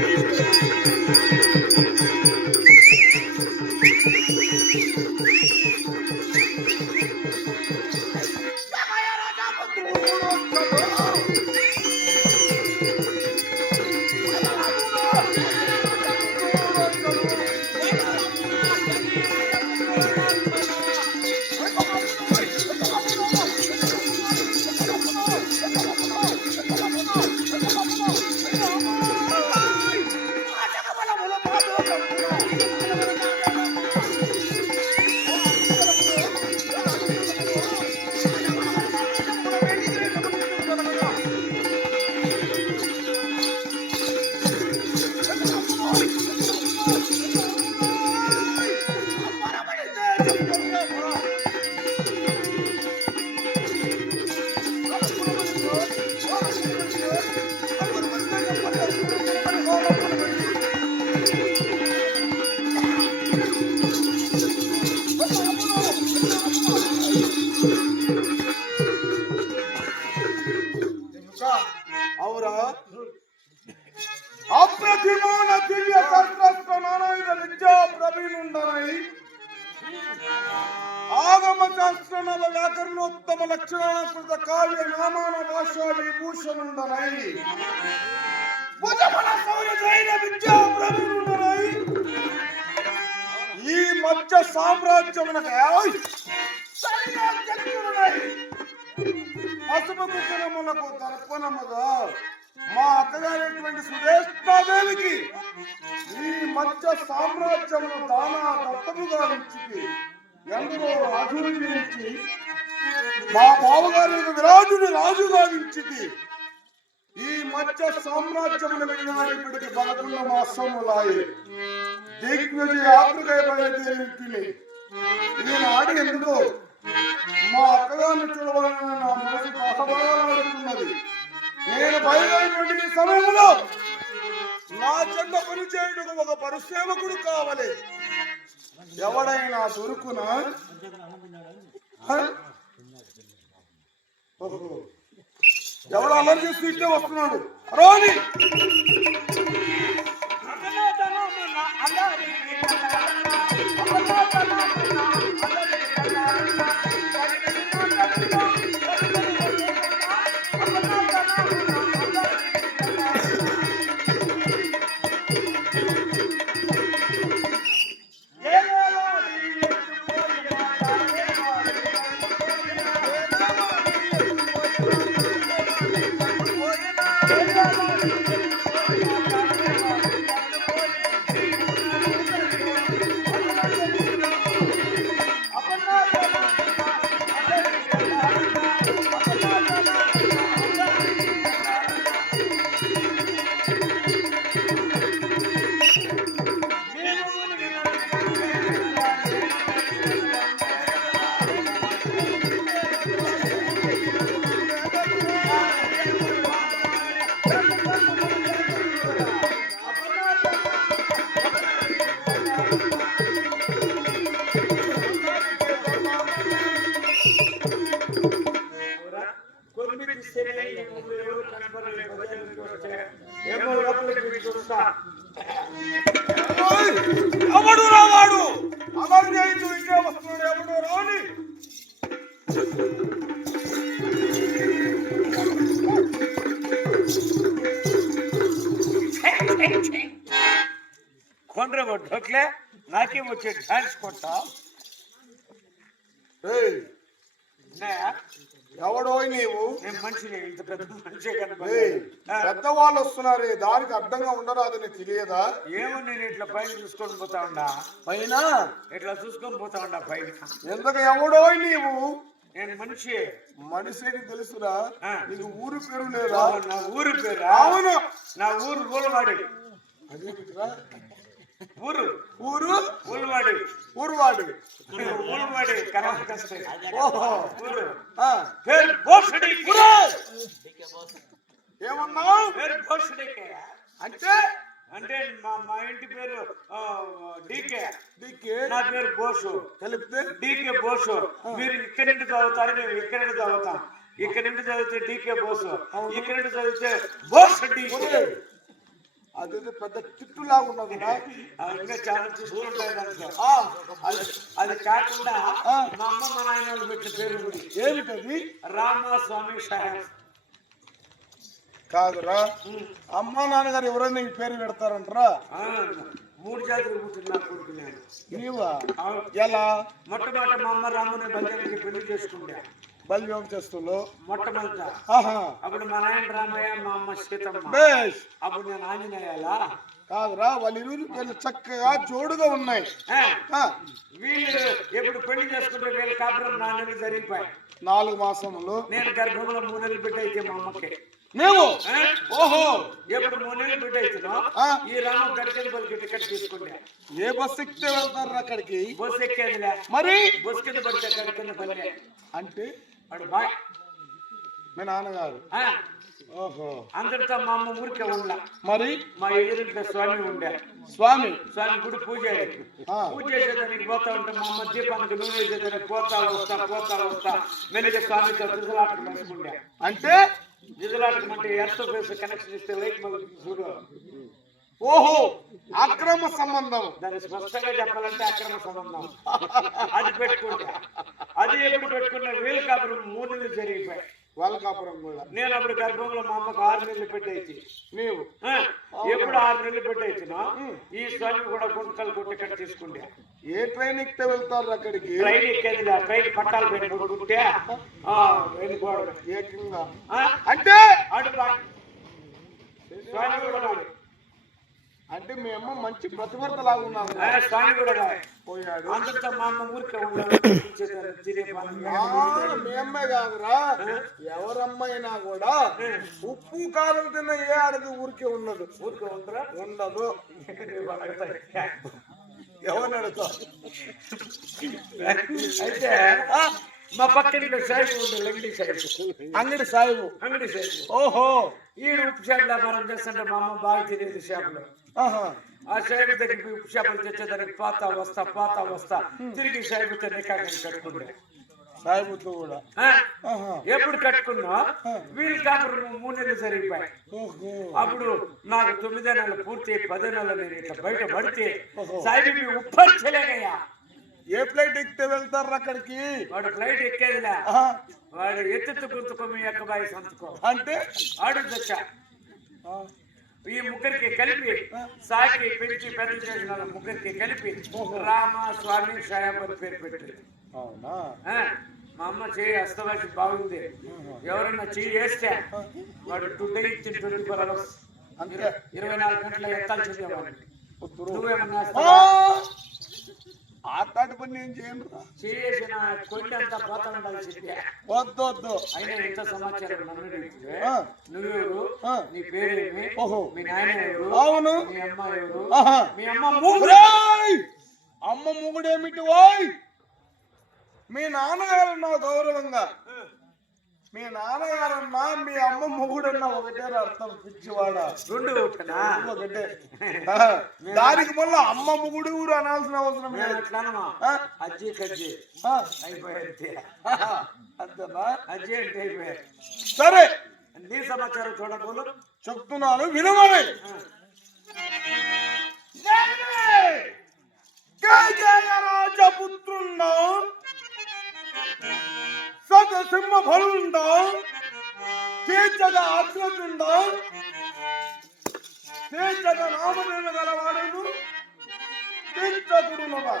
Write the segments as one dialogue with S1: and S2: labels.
S1: Thank you. ఆగమ శాస్త్రముల నవ వ్యాకరణోత్తమ లక్షణాకృత కావ్య నామాన భాషా విభూషణుండనై భుజబల సౌర్యజైన విద్యా ప్రభుడుండనై ఈ మధ్య సామ్రాజ్యమునకు ఏయ్! సైన్యాధ్యక్షుడనై పసుపు కుక్కనములకు తర్పణముగా మా అత్తగారైనటువంటి సురేష్మాదేవికి ఈ మధ్య సామ్రాజ్యము దానా దత్తముగా ఉంచి ఎందరో రాజుని నుంచి మా బావగారి విరాజుని రాజుగా ఉంచితి ఈ మధ్య సామ్రాజ్యములు వెళ్ళినప్పటికి బలకున్న మా సొమ్ములాయి దిగ్విజయ యాత్రకై బయలుదేరి ఈనాడు ఎందుకో మా అక్కగారిని చూడవాలని నా మనసు ఆహ్వానాడుతున్నది నేను బయలుదేరినటువంటి సమయంలో నా చెంత పని చేయడం ఒక పరిసేవకుడు కావాలి ఎవడైనా దొరుకునా హ? ఓహో. ఎవడు అల్లరి చేస్తూ ఇట్టే వస్తున్నాడు రోని ఓయ్! ఎవడు రావాడు చేస్తూ ఇట్టే వస్తున్నాడు ఎవడు రాని
S2: కొండ్ర ఢోక్లే నాకేం వచ్చే డాన్స్ కొట్టా
S1: ఎవడో నీవు?
S2: నేను మనిషిని? ఇంత పెద్ద మనిషి
S1: ఏయ్,
S2: కనపడే
S1: పెద్దవాళ్ళు వస్తున్నారే దానికి అడ్డంగా ఉండరాదని తెలియదా?
S2: ఏమో నేను ఇట్లా పైన చూసుకొని పోతా ఉండా
S1: పైన?
S2: ఇట్లా చూసుకొని పోతా ఉండా పైన.
S1: ఎందుకు ఎవడో నీవు?
S2: నేను మనిషి.
S1: మనిషిని తెలుసురా. నీకు ఊరు పేరు లేదా?
S2: నా ఊరు పేరు?
S1: అవును.
S2: నా ఊరు ఊలవాడి
S1: అదేమిటిరా?
S2: ఊరు.
S1: ఊరు?
S2: ఊలవాడి
S1: ఊరువాడు.
S2: ఊలవాడి కర్ణాటక స్టేట్
S1: ఓహో.
S2: ఊరు.
S1: ఆ,
S2: పేరు భోసడి
S1: ఏమన్నావు?
S2: పేరు భోసడికే
S1: అంటే?
S2: అంటే మా మా ఇంటి పేరు డీకే.
S1: నీకే
S2: నా పేరు బోసు
S1: కలిపితే
S2: డీకే బోసు మీరు ఇక్కడి నుండి చదువుతారు మేము ఇక్కడ నుండి చదువుతాం. ఇక్కడ నుండి చదివితే డీకే బోసు ఇక్కడ నుండి చదివితే బోస్ డీకే.
S1: అదేదో పెద్ద
S2: ఇంకా చాలా దాంట్లో
S1: ఆ,
S2: అది అది కాకుండా. మా అమ్మ మా నాయన వాళ్ళు పెట్టిన పేరు గుడి
S1: ఏమిటది?
S2: రామస్వామి సాహెబ్
S1: కాదురా. అమ్మా నాన్నగారు ఎవరైనా ఈ పేరు పెడతారంటరా?
S2: మూడు జాతులు పుట్టిన నా కొడుకు నేను.
S1: నీవా? ఎలా?
S2: మొట్టమొదట మా అమ్మ రాముని భజనకి పెళ్ళి చేసుకుంటా
S1: బలి చేస్తులు
S2: మొట్టమొదట. అప్పుడు మా నాయన రామయ్య మా అమ్మ సీతమ్మ. అప్పుడు నేను ఆంజనేయాలా?
S1: కాదురా వాళ్ళ పేర్లు చక్కగా జోడుగా ఉన్నాయి.
S2: వీళ్ళు ఎప్పుడు పెళ్ళి చేసుకుంటే వీళ్ళ కాపురం నా నెలలు జరిగిపోయాయి
S1: నాలుగు మాసములు.
S2: నేను గర్భంలో మూడు నెలలు అయితే మా అమ్మకి. ఆ?
S1: ఓహో.
S2: ఎప్పుడు మూడు నెలలు
S1: ఆ.
S2: ఈ రామ గడికలు పలికి టికెట్ తీసుకుంటా.
S1: ఏ బస్ ఎక్కితే వెళ్తారు అక్కడికి?
S2: బస్సు ఎక్కేదిలే.
S1: మరి?
S2: బస్సు కింద పడితే గడికింద పల్లె
S1: అంటే?
S2: వాడు బాయ్
S1: మీ నాన్నగారు.
S2: ఆ,
S1: ఓహో.
S2: అందరితో మా అమ్మ ఊరికే ఉండ.
S1: మరి?
S2: మా ఎదురింట్లో స్వామి ఉండే.
S1: స్వామి?
S2: స్వామి గుడి పూజ. పూజ చేసేదానికి పోతా ఉంటే మా అమ్మ దీపానికి నూనె వేసేదానికి పోతా వస్తా పోతా వస్తా. మెల్లిగా స్వామితో దిజలాటకు మంచుకుండే
S1: అంటే?
S2: దిజలాటకు అంటే ఎర్త్ ఫేస్ కనెక్షన్ ఇస్తే లైట్ మళ్ళీ చూడు.
S1: ఓహో అక్రమ సంబంధం.
S2: దాన్ని స్పష్టంగా చెప్పాలంటే అక్రమ సంబంధం. అది పెట్టుకుంటా. అది ఎప్పుడు పెట్టుకున్న వీలు కాపురం మూడు నెలలు జరిగిపోయాయి.
S1: వాళ్ళకాపురం కూడా.
S2: నేను అప్పుడు గర్భంలో మా అమ్మకు ఆరు నెలలు పెట్టేసి.
S1: నీవు?
S2: ఎప్పుడు ఆరు నెలలు పెట్టేసినా ఈ స్వామి కూడా గుంటకలు కొట్టి కట్ తీసుకుంటే
S1: ఏ ట్రైన్ ఎక్కితే వెళ్తారు అక్కడికి?
S2: ట్రైన్ ఎక్కేది ట్రైన్ పట్టాలు పెట్టుకుంటే
S1: ఏకంగా. అంటే?
S2: బా. స్వామి కూడా.
S1: అంటే మీ అమ్మ మంచి ప్రతిభర్త లాగా ఉన్నాను
S2: ఆ, స్వామి కూడా.
S1: పోయాడు.
S2: అందరితో మా అమ్మ ఊరికే
S1: కాదురా. ఎవరమ్మైనా కూడా ఉప్పు కారం తిన్న ఏ ఆడది ఊరికే ఉండదు.
S2: ఊరికే ఉండరా?
S1: ఉండదు. ఎవరిని అడుగుతా
S2: అయితే మా పక్కన సైడ్ ఉండే లంగడి సైడ్
S1: అంగడి సాయిబు
S2: అంగడి సైడ్
S1: ఓహో.
S2: ఈడు ఉప్పు షాప్ వ్యాపారం చేస్తుంటే మా అమ్మ బాగా తినేది షాపులో ఆ షాపు దగ్గరికి షాపులు తెచ్చేదానికి పోతా వస్తా పోతా వస్తా తిరిగి షాపుతో నికాకని కట్టుకుంటే.
S1: సాయిబుతో కూడా.
S2: ఎప్పుడు కట్టుకున్నా వీళ్ళు కాపురం మూడు నెలలు జరిగిపోయాయి.
S1: ఓహో.
S2: అప్పుడు నాకు తొమ్మిదో నెలలు పూర్తి పదో నెలలు నేను ఇట్లా బయట పడితే సాయిబి ఉప్పరిచలేనయ్యా
S1: ఏ ఫ్లైట్ ఎక్కితే వెళ్తారు అక్కడికి?
S2: వాడు ఫ్లైట్ ఎక్కేదిలే. వాడు ఎత్తెత్తు గుర్తుకో మీ ఎక్కబాయి సంతకో.
S1: అంటే?
S2: ఆడు తెచ్చ ఈ ముగ్గురికి కలిపి సాకి పెంచి పెద్ద చేసిన ముగ్గురికి కలిపి రామ స్వామి అని పేరు పెట్టారు. మా అమ్మ చేయి అస్తవాసి బాగుంది. ఎవరన్నా చేయి వేస్తే వాడు two days twenty four hours ఇరవై నాలుగు గంటల ఎత్తాల్సిందే వాడిని. నువ్వేమన్నా
S1: ఆ!
S2: వేస్తావా?
S1: ఆటాటి పని నేను చేయను.
S2: చేసిన
S1: వద్దు వద్దు
S2: అయినా ఇంత సమాచారం. నువ్వెవరు. నీ పేరేమి
S1: ఓహో.
S2: మీ నాయన ఎవరు
S1: అవును
S2: మీ అమ్మ ఎవరు
S1: ఆహా.
S2: మీ అమ్మ మూడు
S1: ఒరేయ్! అమ్మ మొగుడేమిటి ఓయ్ మీ నాన్నగారన్నా గౌరవంగా మీ నాన్నగారన్నా మీ అమ్మ మొగుడన్నా ఒకటే అర్థం పిచ్చివాడా.
S2: రెండు
S1: ఒకటే. దానికి మళ్ళీ అమ్మ మొగుడు ఊరు అనాల్సిన అవసరం
S2: అజ్జి కజ్జి. అయిపోయింది
S1: అంతేనా?
S2: అజ్జి అంటే అయిపోయారు
S1: సరే.
S2: నీ సమాచారం చూడబోలు
S1: చెప్తున్నాను వినమని. రాజపుత్రుండా సదసింహ ఫలుండా తేజగ అగ్రజుండా తేజగ నామదేవ గలవాడను తేజగుడునగా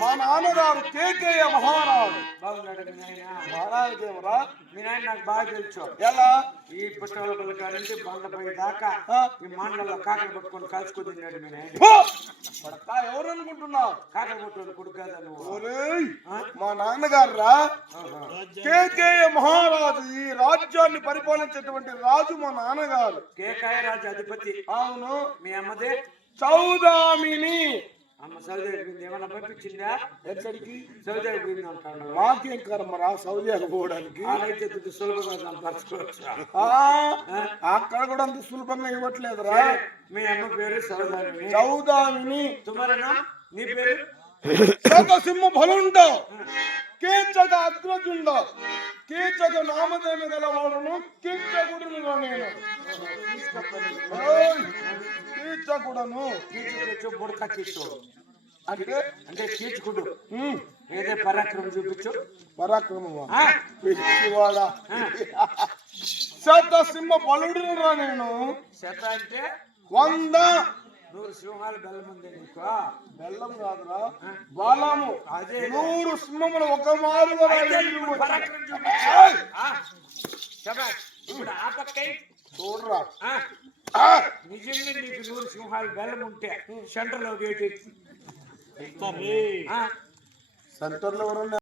S1: మా నాన్నగారు కేకేయ మహారాజు.
S2: బాగున్నాడు మీ నాయన
S1: మహారాజేమరా
S2: మీ నాయన నాకు బాగా తెలుసు.
S1: ఎలా?
S2: ఈ పుట్టల నుంచి బండపై దాకా? ఈ మాండల్లో కాకలు పట్టుకొని కాల్చుకొని తిన్నాడు మీ నాయన. కొడుకు కదా నువ్వు?
S1: మా నాన్నగారు రా. కేకేయ మహారాజు ఈ రాజ్యాన్ని పరిపాలించేటువంటి రాజు మా నాన్నగారు.
S2: కేకాయ రాజు అధిపతి.
S1: అవును.
S2: మీ అమ్మదే?
S1: సౌదామిని
S2: అమ్మ సౌదీ అయిపోయింది. ఏమన్నా పంపించిందా?
S1: ఎక్కడికి?
S2: సౌదీ అయిపోయింది అంటాడు
S1: మాకేం కర్మరా సౌదీ పోవడానికి
S2: ఆడైతే కొద్దిగా సులభంగా సంపాదించుకోవచ్చు?
S1: ఆ, అక్కడ కూడా అంత సులభంగా ఇవ్వట్లేదురా.
S2: మీ అమ్మ పేరు సౌదామిని
S1: సౌదామిని
S2: తుమారేనా నీ పేరు?
S1: సింహ ఫలుంటావు కీచక అగ్రజుండ కీచక నామధేయ గలవాడును. కీచకుడును నేను. ఓయ్, కీచకుడను
S2: కీచుకొచ్చు బుడక కీచు
S1: అంటే?
S2: అంటే కీచుకుడు
S1: ఉమ్,
S2: ఏదే పరాక్రమం చూపించు.
S1: పరాక్రమమా?
S2: ఆ,
S1: పిచ్చివాడా. శత సింహ బలుడును రా నేను.
S2: శత అంటే?
S1: వంద
S2: నూరు సింహాలు బెల్లం ఉంది నీకు.
S1: బెల్లం కాదురా. బలము.
S2: అదే.
S1: నూరు సింహములు ఒక
S2: ఇప్పుడు
S1: ఏయ్!
S2: ఆ, పక్కై?
S1: చూడరా!
S2: నిజంగా నీకు నూరు సింహాలు బెల్లం ఉంటే సెంటర్లో గేట్
S1: సెంటర్లో ఎవరన్నా